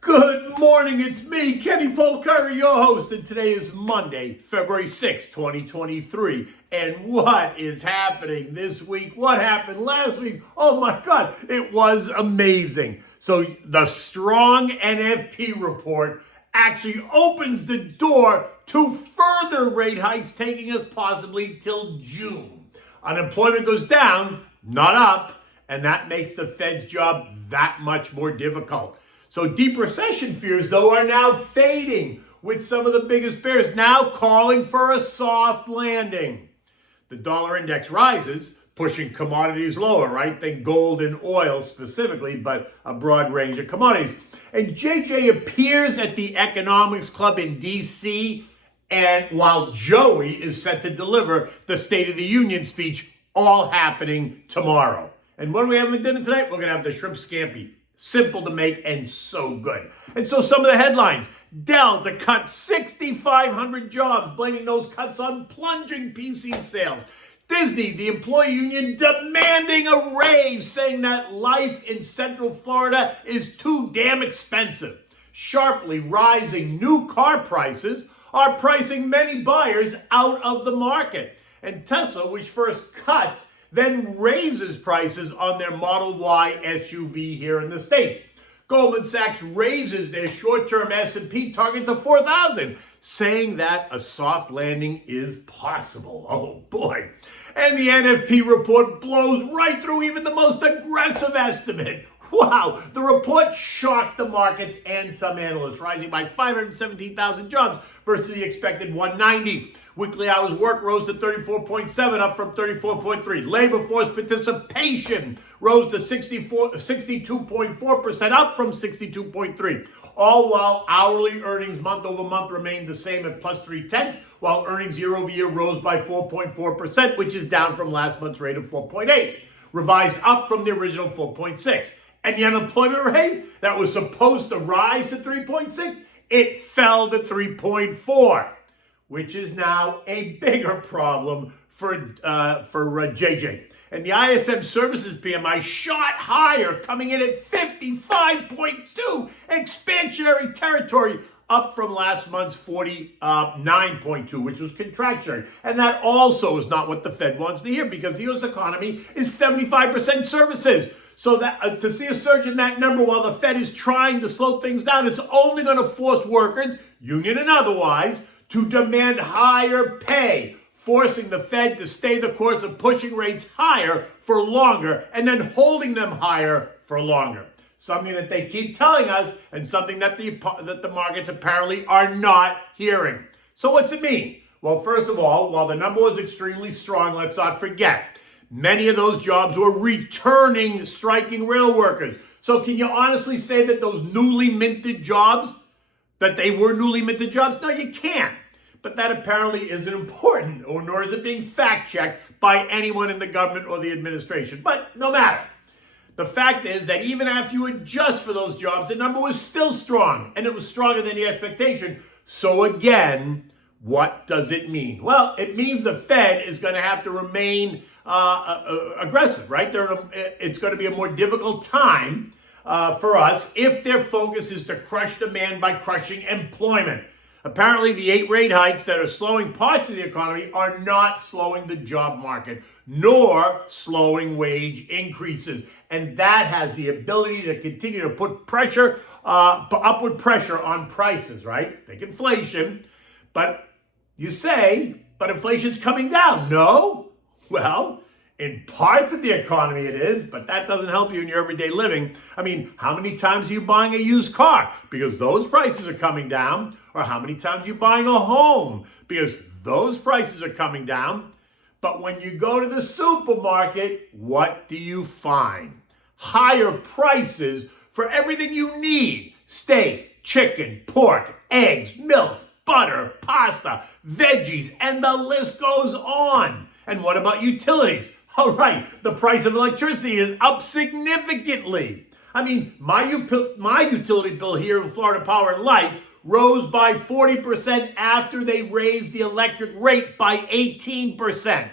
Good morning, it's me, Kenny Polcari, your host, and today is Monday, February 6th, 2023. And what is happening this week? What happened last week? Oh my God, it was amazing. So the strong NFP report actually opens the door to further rate hikes, taking us possibly till June. Unemployment goes down, not up, and that makes the Fed's job that much more difficult. So deep recession fears, though, are now fading, with some of the biggest bears now calling for a soft landing. The dollar index rises, pushing commodities lower, right? Think gold and oil specifically, but a broad range of commodities. And JJ appears at the Economics Club in D.C., and while Joey is set to deliver the State of the Union speech, all happening tomorrow. And what do we have for dinner tonight? We're going to have the shrimp scampi. Simple to make and so good. And so some of the headlines: Dell to cut 6,500 jobs, blaming those cuts on plunging PC sales. Disney, the employee union, demanding a raise, saying that life in Central Florida is too damn expensive. Sharply rising new car prices are pricing many buyers out of the market. And Tesla, which first cuts, then raises prices on their Model Y SUV here in the States. Goldman Sachs raises their short-term S&P target to 4,000, saying that a soft landing is possible. Oh boy. And the NFP report blows right through even the most aggressive estimate. Wow, the report shocked the markets and some analysts, rising by 517,000 jobs versus the expected 190. Weekly hours work rose to 34.7, up from 34.3. Labor force participation rose to 62.4%, up from 62.3. All while hourly earnings month over month remained the same at plus 0.3, while earnings year over year rose by 4.4%, which is down from last month's rate of 4.8, revised up from the original 4.6. And the unemployment rate that was supposed to rise to 3.6, it fell to 3.4. which is now a bigger problem for JJ. And the ISM Services PMI shot higher, coming in at 55.2, expansionary territory, up from last month's 49.2, which was contractionary. And that also is not what the Fed wants to hear, because the U.S. economy is 75% services. So that to see a surge in that number while the Fed is trying to slow things down is only going to force workers, union and otherwise, to demand higher pay, forcing the Fed to stay the course of pushing rates higher for longer and then holding them higher for longer. Something that they keep telling us and something that the markets apparently are not hearing. So what's it mean? Well, first of all, while the number was extremely strong, let's not forget, many of those jobs were returning striking rail workers. So can you honestly say that those newly minted jobs, that they were newly minted jobs? No, you can't. But that apparently isn't important, or nor is it being fact-checked by anyone in the government or the administration. But no matter. The fact is that even after you adjust for those jobs, the number was still strong, and it was stronger than the expectation. So again, what does it mean? Well, it means the Fed is going to have to remain aggressive, right? It's going to be a more difficult time for us if their focus is to crush demand by crushing employment. Apparently, the 8 rate hikes that are slowing parts of the economy are not slowing the job market, nor slowing wage increases. And that has the ability to continue to put pressure, upward pressure on prices, right? Think inflation. But you say, but inflation's coming down. No? Well, in parts of the economy it is, but that doesn't help you in your everyday living. I mean, how many times are you buying a used car? Because those prices are coming down. Or how many times are you buying a home? Because those prices are coming down. But when you go to the supermarket, what do you find? Higher prices for everything you need. Steak, chicken, pork, eggs, milk, butter, pasta, veggies, and the list goes on. And what about utilities? All right, the price of electricity is up significantly. I mean, my utility bill here in Florida Power and Light rose by 40% after they raised the electric rate by 18%.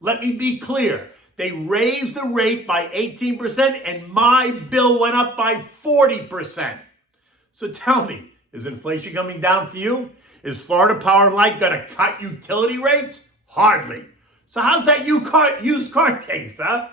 Let me be clear. They raised the rate by 18% and my bill went up by 40%. So tell me, is inflation coming down for you? Is Florida Power and Light going to cut utility rates? Hardly. So how's that used car taste, huh?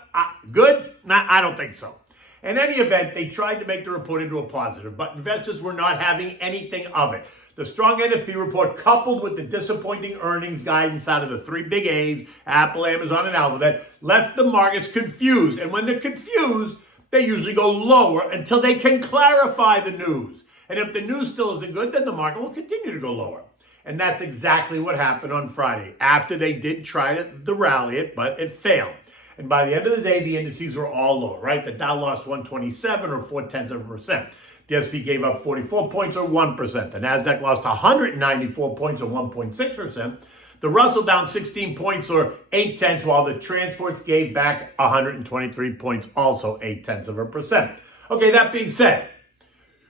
Good? Nah, I don't think so. In any event, they tried to make the report into a positive, but investors were not having anything of it. The strong NFP report, coupled with the disappointing earnings guidance out of the three big A's, Apple, Amazon, and Alphabet, left the markets confused. And when they're confused, they usually go lower until they can clarify the news. And if the news still isn't good, then the market will continue to go lower. And that's exactly what happened on Friday, after they did try to rally it, but it failed. And by the end of the day, the indices were all lower, right? The Dow lost 127 or 0.4%. The S&P gave up 44 points or 1%. The NASDAQ lost 194 points or 1.6%. The Russell down 16 points or 0.8, while the transports gave back 123 points, also 0.8%. Okay, that being said,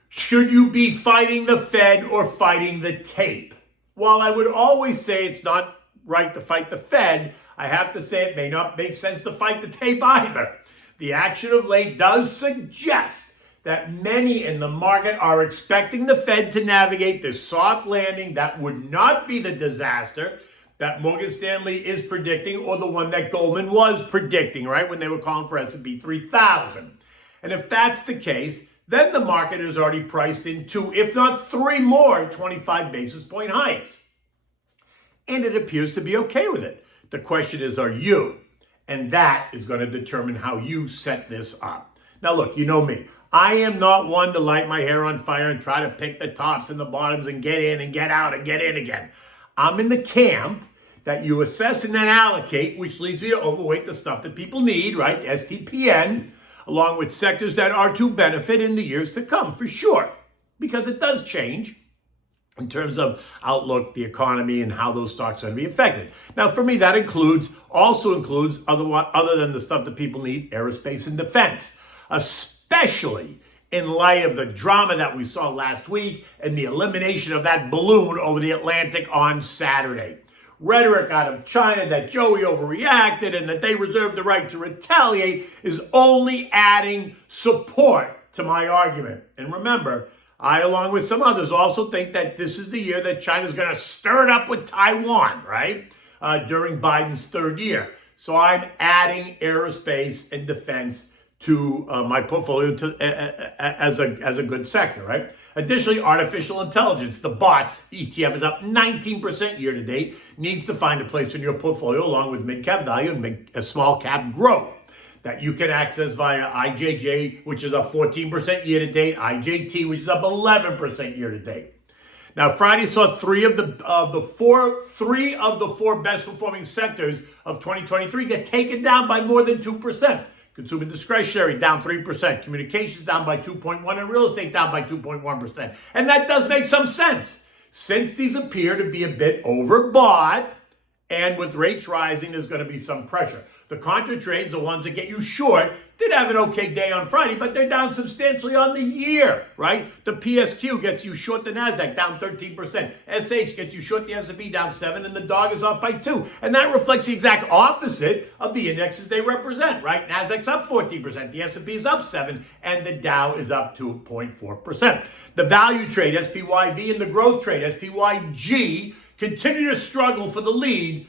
should you be fighting the Fed or fighting the tape? While I would always say it's not right to fight the Fed, I have to say it may not make sense to fight the tape either. The action of late does suggest that many in the market are expecting the Fed to navigate this soft landing that would not be the disaster that Morgan Stanley is predicting, or the one that Goldman was predicting, right, when they were calling for S&P 3000. And if that's the case, then the market is already priced in 2, if not 3 more 25 basis point hikes. And it appears to be okay with it. The question is, are you? And that is going to determine how you set this up. Now, look, you know me. I am not one to light my hair on fire and try to pick the tops and the bottoms and get in and get out and get in again. I'm in the camp that you assess and then allocate, which leads me to overweight the stuff that people need, right? STPN, along with sectors that are to benefit in the years to come, for sure, because it does change in terms of outlook, the economy, and how those stocks are going to be affected. Now, for me, that also includes, other than the stuff that people need, aerospace and defense, especially in light of the drama that we saw last week and the elimination of that balloon over the Atlantic on Saturday. Rhetoric out of China that Joey overreacted and that they reserve the right to retaliate is only adding support to my argument. And remember, I, along with some others, also think that this is the year that China's going to stir it up with Taiwan, right? During Biden's third year. So I'm adding aerospace and defense to my portfolio as a good sector, right? Additionally, artificial intelligence, the bots ETF is up 19% year to date, needs to find a place in your portfolio along with mid-cap value and small cap growth that you can access via IJJ, which is up 14% year to date, IJT, which is up 11% year to date. Now, Friday saw three of the four best performing sectors of 2023 get taken down by more than 2%. Consumer discretionary down 3%, communications down by 2.1%, and real estate down by 2.1%. And that does make some sense, since these appear to be a bit overbought, and with rates rising, there's going to be some pressure. The contra trades, the ones that get you short, did have an okay day on Friday, but they're down substantially on the year, right? The PSQ gets you short the NASDAQ, down 13%. SH gets you short the S&P, down 7%, and the dog is off by 2%. And that reflects the exact opposite of the indexes they represent, right? NASDAQ's up 14%, the S&P is up 7%, and the Dow is up 2.4%. The value trade, SPYV, and the growth trade, SPYG, continue to struggle for the lead,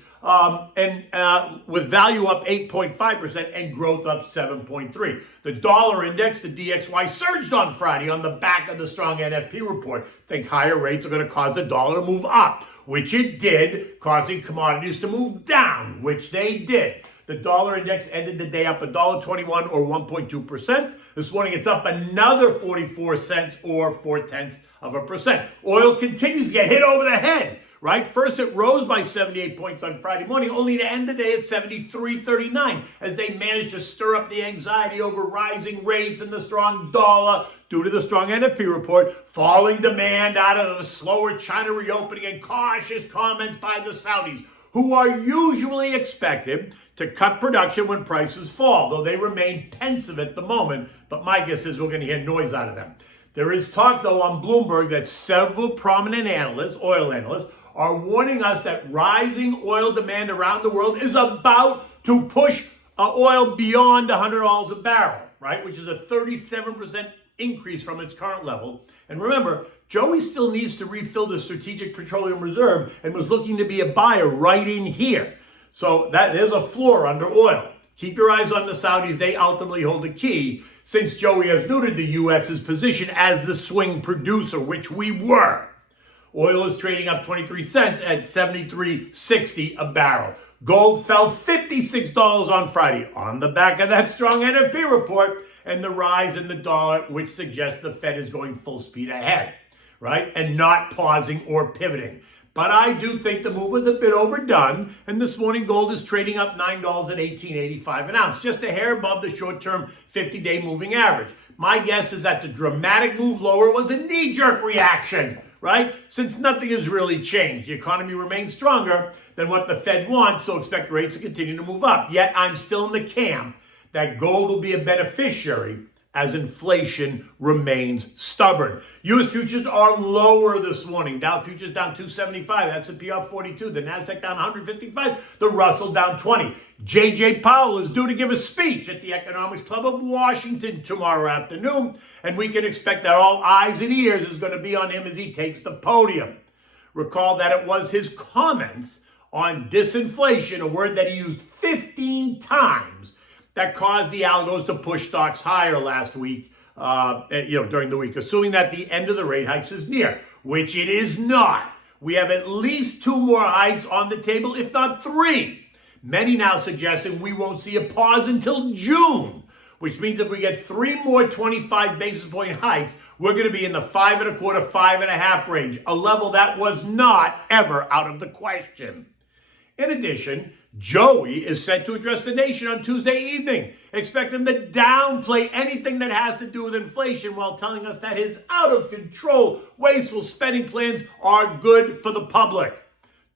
with value up 8.5% and growth up 7.3%. The dollar index, the DXY, surged on Friday on the back of the strong NFP report. Think higher rates are going to cause the dollar to move up, which it did, causing commodities to move down, which they did. The dollar index ended the day up $1.21 or 1.2%. This morning it's up another 44 cents or 0.4%. Oil continues to get hit over the head. Right? First, it rose by 78 points on Friday morning, only to end the day at 73.39, as they managed to stir up the anxiety over rising rates and the strong dollar due to the strong NFP report, falling demand out of the slower China reopening, and cautious comments by the Saudis, who are usually expected to cut production when prices fall, though they remain pensive at the moment. But my guess is we're going to hear noise out of them. There is talk, though, on Bloomberg that several prominent analysts, oil analysts, are warning us that rising oil demand around the world is about to push oil beyond $100 a barrel, right? Which is a 37% increase from its current level. And remember, Joey still needs to refill the Strategic Petroleum Reserve and was looking to be a buyer right in here. So there's a floor under oil. Keep your eyes on the Saudis. They ultimately hold the key, since Joey has neutered the U.S.'s position as the swing producer, which we were. Oil is trading up 23 cents at 73.60 a barrel. Gold fell $56 on Friday on the back of that strong NFP report and the rise in the dollar, which suggests the Fed is going full speed ahead, right? And not pausing or pivoting. But I do think the move was a bit overdone, and this morning gold is trading up $9 at $18.85 an ounce, just a hair above the short-term 50-day moving average. My guess is that the dramatic move lower was a knee-jerk reaction, right? Since nothing has really changed. The economy remains stronger than what the Fed wants, so expect rates to continue to move up. Yet I'm still in the camp that gold will be a beneficiary as inflation remains stubborn. U.S. futures are lower this morning. Dow futures down 275, S&P up 42, the NASDAQ down 155, the Russell down 20. J.J. Powell is due to give a speech at the Economics Club of Washington tomorrow afternoon, and we can expect that all eyes and ears is going to be on him as he takes the podium. Recall that it was his comments on disinflation, a word that he used 15 times, that caused the algos to push stocks higher last week, during the week, assuming that the end of the rate hikes is near, which it is not. We have at least 2 more hikes on the table, if not 3. Many now suggesting we won't see a pause until June, which means if we get 3 more 25 basis point hikes, we're going to be in the 5.25, 5.5 range, a level that was not ever out of the question. In addition, Joey is set to address the nation on Tuesday evening. Expect him to downplay anything that has to do with inflation while telling us that his out-of-control, wasteful spending plans are good for the public.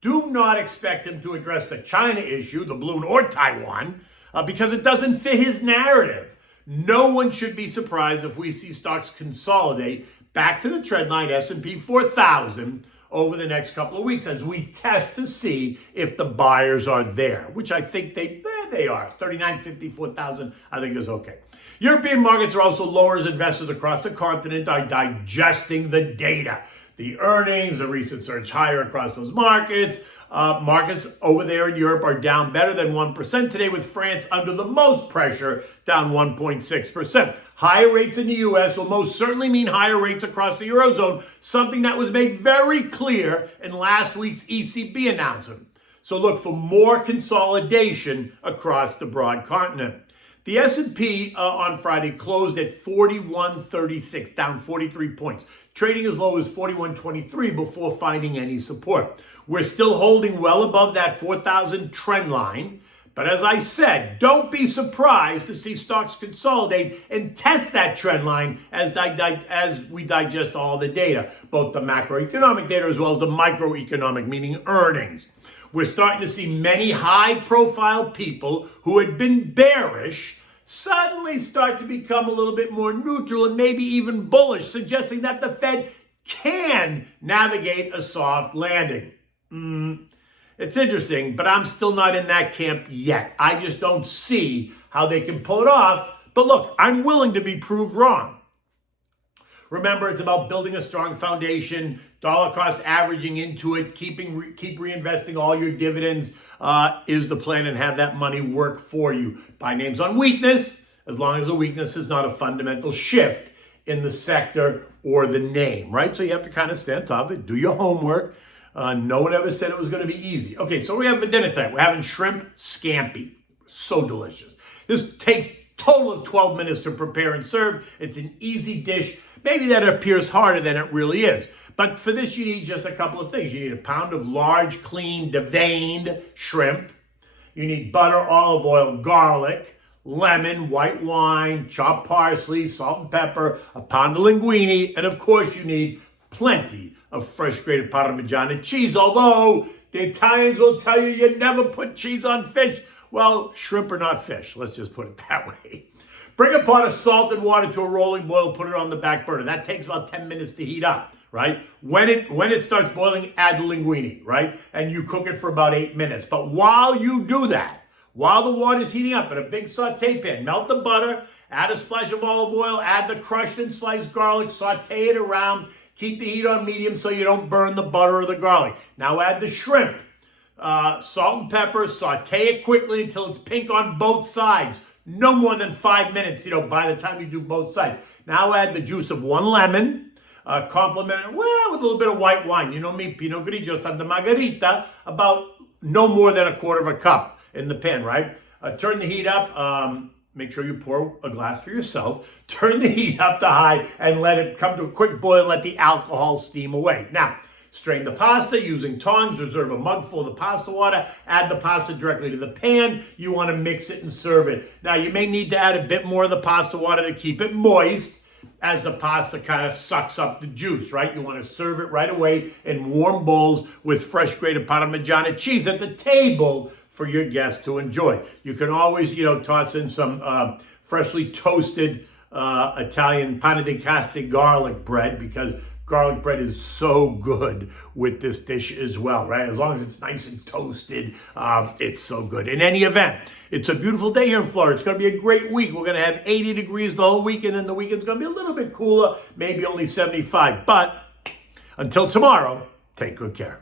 Do not expect him to address the China issue, the balloon or Taiwan, because it doesn't fit his narrative. No one should be surprised if we see stocks consolidate back to the trendline S&P 4,000 over the next couple of weeks as we test to see if the buyers are there, which I think they are. 39.50, 4,000, I think is okay. European markets are also lower as investors across the continent are digesting the data. The earnings, the recent surge higher across those markets. Markets over there in Europe are down better than 1% today, with France under the most pressure, down 1.6%. Higher rates in the U.S. will most certainly mean higher rates across the Eurozone, something that was made very clear in last week's ECB announcement. So look for more consolidation across the broad continent. The S&P on Friday closed at 4136, down 43 points, trading as low as 4123 before finding any support. We're still holding well above that 4,000 trend line, but as I said, don't be surprised to see stocks consolidate and test that trend line as we digest all the data, both the macroeconomic data as well as the microeconomic, meaning earnings. We're starting to see many high-profile people who had been bearish suddenly start to become a little bit more neutral and maybe even bullish, suggesting that the Fed can navigate a soft landing. It's interesting, but I'm still not in that camp yet. I just don't see how they can pull it off. But look, I'm willing to be proved wrong. Remember, it's about building a strong foundation, dollar cost averaging into it, keep reinvesting all your dividends is the plan, and have that money work for you. Buy names on weakness, as long as the weakness is not a fundamental shift in the sector or the name, right? So you have to kind of stay on top of it, do your homework. No one ever said it was going to be easy. Okay, so we have for dinner tonight. We're having shrimp scampi. So delicious. This takes total of 12 minutes to prepare and serve. It's an easy dish. Maybe that appears harder than it really is. But for this, you need just a couple of things. You need a pound of large, clean, deveined shrimp. You need butter, olive oil, garlic, lemon, white wine, chopped parsley, salt and pepper, a pound of linguine, and of course you need plenty of fresh grated Parmigiana cheese, although the Italians will tell you you never put cheese on fish. Well, shrimp are not fish. Let's just put it that way. Bring a pot of salted water to a rolling boil, put it on the back burner. That takes about 10 minutes to heat up, right? When it starts boiling, add the linguine, right? And you cook it for about 8 minutes. But while you do that, while the water's heating up in a big saute pan, melt the butter, Add a splash of olive oil, add the crushed and sliced garlic, saute it around. Keep the heat on medium so you don't burn the butter or the garlic. Now add the shrimp. Salt and pepper, saute it quickly until it's pink on both sides. No more than 5 minutes, by the time you do both sides. Now add the juice of 1 lemon, complement it with a little bit of white wine. You know me, Pinot Grigio, Santa Margarita, about no more than 1/4 cup in the pan, right? Turn the heat up. Make sure you pour a glass for yourself. Turn the heat up to high and let it come to a quick boil. Let the alcohol steam away. Now, strain the pasta using tongs. Reserve a mug full of the pasta water. Add the pasta directly to the pan. You want to mix it and serve it. Now, you may need to add a bit more of the pasta water to keep it moist as the pasta kind of sucks up the juice, right? You want to serve it right away in warm bowls with fresh grated Parmigiana cheese at the table for your guests to enjoy. You can always, toss in some freshly toasted Italian pane di case garlic bread, because garlic bread is so good with this dish as well, right? As long as it's nice and toasted, it's so good. In any event, it's a beautiful day here in Florida. It's going to be a great week. We're going to have 80 degrees the whole weekend, and the weekend's going to be a little bit cooler, maybe only 75. But until tomorrow, take good care.